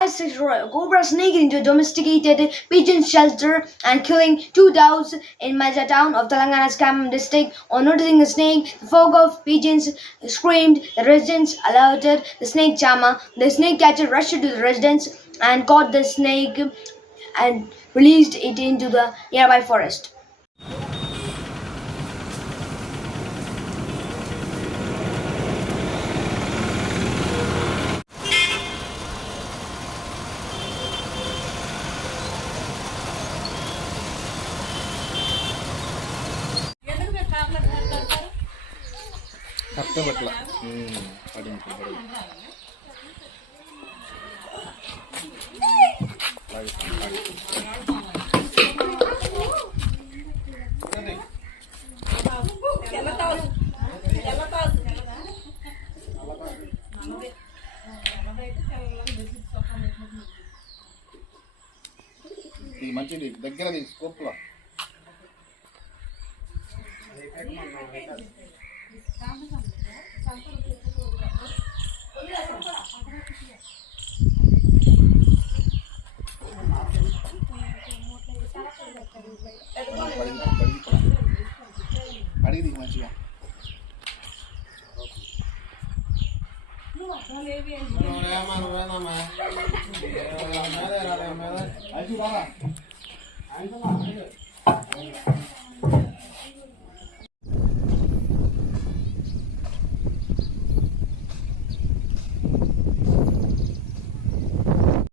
Cobra snake into a domesticated pigeon shelter and killing 2 doves in Maja town of Telangana's Khmmam district. On noticing the snake, the flock of pigeons screamed. The residents alerted the snake charmer. The snake catcher rushed to the residents and caught the snake and released it into the nearby forest. కష్టపట్ల ఇది మంచిది దగ్గర స్కోప్లో అడిగి మంచిగా అయ్యి